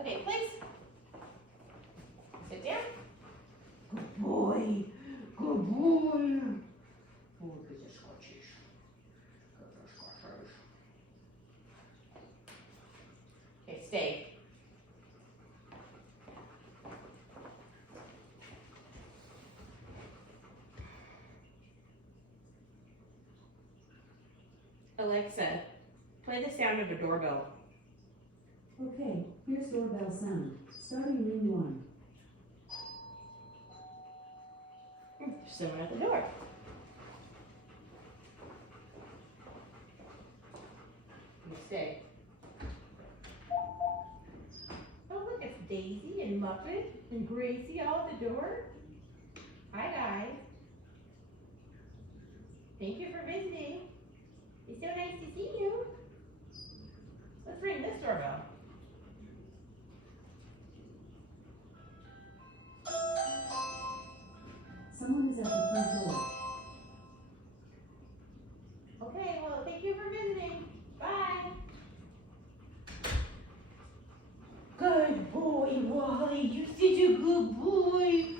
Okay, place. Sit down. Good boy. Good boy. Oh, look at the scratches. Look at the scratches. Okay, stay. Alexa, play the sound of a doorbell. Okay, here's doorbell sound. Starting ring 1. There's someone at the door. You stay. Oh, look, it's Daisy and Muffet and Gracie all at the door. Hi, guys. Thank you for visiting. It's so nice to see you. Let's ring this doorbell. Someone is at the front door. Okay, well, thank you for visiting. Bye. Good boy, Wally. You're such a good boy.